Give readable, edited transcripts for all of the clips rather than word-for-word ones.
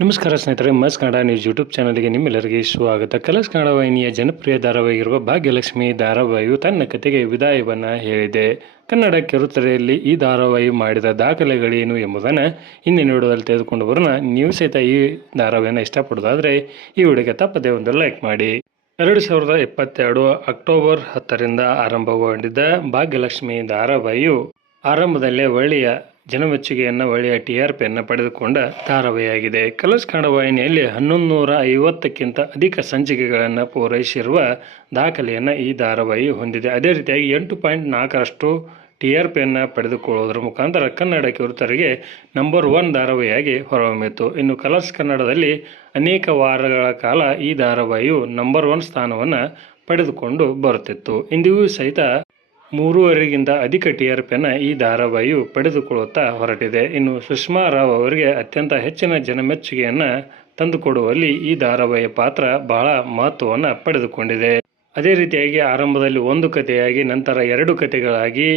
ನಮಸ್ಕಾರ ಸ್ನೇಹಿತರೆ, ಮಸ್ ಕನ್ನಡ ನ್ಯೂಸ್ ಯೂಟ್ಯೂಬ್ ಚಾನಲ್ಗೆ ನಿಮ್ಮೆಲ್ಲರಿಗೆ ಸ್ವಾಗತ. ಕಲರ್ಸ್ ಕನ್ನಡ ವಾಹಿನಿಯ ಜನಪ್ರಿಯ ಧಾರಾವಾಹಿಗಿರುವ ಭಾಗ್ಯಲಕ್ಷ್ಮಿ ಧಾರಾವಾಹಿಯು ತನ್ನ ಕತೆಗೆ ವಿದಾಯವನ್ನು ಹೇಳಿದೆ. ಕನ್ನಡ ಕಿರುತೆರೆಯಲ್ಲಿ ಈ ಧಾರಾವಾಹಿ ಮಾಡಿದ ದಾಖಲೆಗಳೇನು ಎಂಬುದನ್ನು ಹಿಂದಿನ ವಿಡಿಯೋದಲ್ಲಿ ತೆಗೆದುಕೊಂಡು ಬರೋಣ. ನೀವು ಸಹಿತ ಈ ಧಾರಾವಾಹಿಯನ್ನು ಇಷ್ಟಪಡೋದಾದರೆ ಈ ವಿಡಿಯೋಗೆ ತಪ್ಪದೇ ಒಂದು ಲೈಕ್ ಮಾಡಿ. 2022 ಅಕ್ಟೋಬರ್ 10ರಿಂದ ಆರಂಭಗೊಂಡಿದ್ದ ಭಾಗ್ಯಲಕ್ಷ್ಮಿ ಧಾರಾವಾಹಿಯು ಆರಂಭದಲ್ಲೇ ಒಳ್ಳೆಯ ಜನಮೆಚ್ಚುಗೆಯನ್ನು, ಒಳ್ಳೆಯ TRPಯನ್ನು ಪಡೆದುಕೊಂಡ ಧಾರಾವಾಹಿಯಾಗಿದೆ. ಕಲರ್ಸ್ ಕನ್ನಡ ವಾಹಿನಿಯಲ್ಲಿ 1150ಕ್ಕಿಂತ ಅಧಿಕ ಸಂಚಿಕೆಗಳನ್ನು ಪೂರೈಸಿರುವ ದಾಖಲೆಯನ್ನು ಈ ಧಾರಾವಾಹಿ ಹೊಂದಿದೆ. ಅದೇ ರೀತಿಯಾಗಿ 8.4ರಷ್ಟು TRPಯನ್ನು ಪಡೆದುಕೊಳ್ಳುವುದರ ಮುಖಾಂತರ ಕನ್ನಡ ಕಿರುತೆರೆಗೆ ನಂಬರ್ 1 ಧಾರಾವಾಹಿಯಾಗಿ ಹೊರಹೊಮ್ಮಿತು. ಇನ್ನು ಕಲರ್ಸ್ ಕನ್ನಡದಲ್ಲಿ ಅನೇಕ ವಾರಗಳ ಕಾಲ ಈ ಧಾರಾವಾಹಿಯು ನಂಬರ್ 1 ಸ್ಥಾನವನ್ನು ಪಡೆದುಕೊಂಡು ಬರುತ್ತಿತ್ತು. ಇಂದಿಗೂ ಸಹಿತ 3.5ಗಿಂತ ಅಧಿಕ TRPಯನ್ನು ಈ ಧಾರಾವಾಹಿಯು ಪಡೆದುಕೊಳ್ಳುತ್ತಾ ಹೊರಟಿದೆ. ಇನ್ನು ಸುಷ್ಮಾ ರಾವ್ ಅವರಿಗೆ ಅತ್ಯಂತ ಹೆಚ್ಚಿನ ಜನಮೆಚ್ಚುಗೆಯನ್ನು ತಂದುಕೊಡುವಲ್ಲಿ ಈ ಧಾರಾವಾಹಿಯ ಪಾತ್ರ ಬಹಳ ಮಹತ್ವವನ್ನು ಪಡೆದುಕೊಂಡಿದೆ. ಅದೇ ರೀತಿಯಾಗಿ ಆರಂಭದಲ್ಲಿ ಒಂದು ಕಥೆಯಾಗಿ ನಂತರ 2 ಕಥೆಗಳಾಗಿ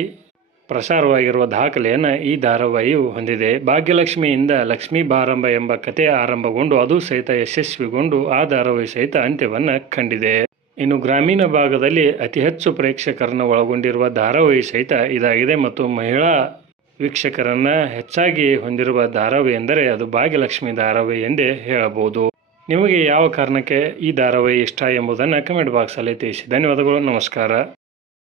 ಪ್ರಸಾರವಾಗಿರುವ ದಾಖಲೆಯನ್ನು ಈ ಧಾರಾವಾಹಿಯು ಹೊಂದಿದೆ. ಭಾಗ್ಯಲಕ್ಷ್ಮಿಯಿಂದ ಲಕ್ಷ್ಮೀ ಬಾರಂಬ ಎಂಬ ಕಥೆ ಆರಂಭಗೊಂಡು ಅದು ಸಹಿತ ಯಶಸ್ವಿಗೊಂಡು ಆ ಧಾರಾವಾಹಿ ಸಹಿತ ಅಂತ್ಯವನ್ನು ಕಂಡಿದೆ. ಇನ್ನು ಗ್ರಾಮೀಣ ಭಾಗದಲ್ಲಿ ಅತಿ ಹೆಚ್ಚು ಪ್ರೇಕ್ಷಕರನ್ನು ಒಳಗೊಂಡಿರುವ ಧಾರಾವಾಹಿ ಸಹಿತ ಇದಾಗಿದೆ ಮತ್ತು ಮಹಿಳಾ ವೀಕ್ಷಕರನ್ನು ಹೆಚ್ಚಾಗಿ ಹೊಂದಿರುವ ಧಾರಾವಾಹಿ ಎಂದರೆ ಅದು ಭಾಗ್ಯಲಕ್ಷ್ಮಿ ಧಾರಾವಾಹಿ ಎಂದೇ ಹೇಳಬಹುದು. ನಿಮಗೆ ಯಾವ ಕಾರಣಕ್ಕೆ ಈ ಧಾರಾವಾಹಿ ಇಷ್ಟ ಎಂಬುದನ್ನು ಕಮೆಂಟ್ ಬಾಕ್ಸಲ್ಲಿ ತಿಳಿಸಿ. ಧನ್ಯವಾದಗಳು. ನಮಸ್ಕಾರ.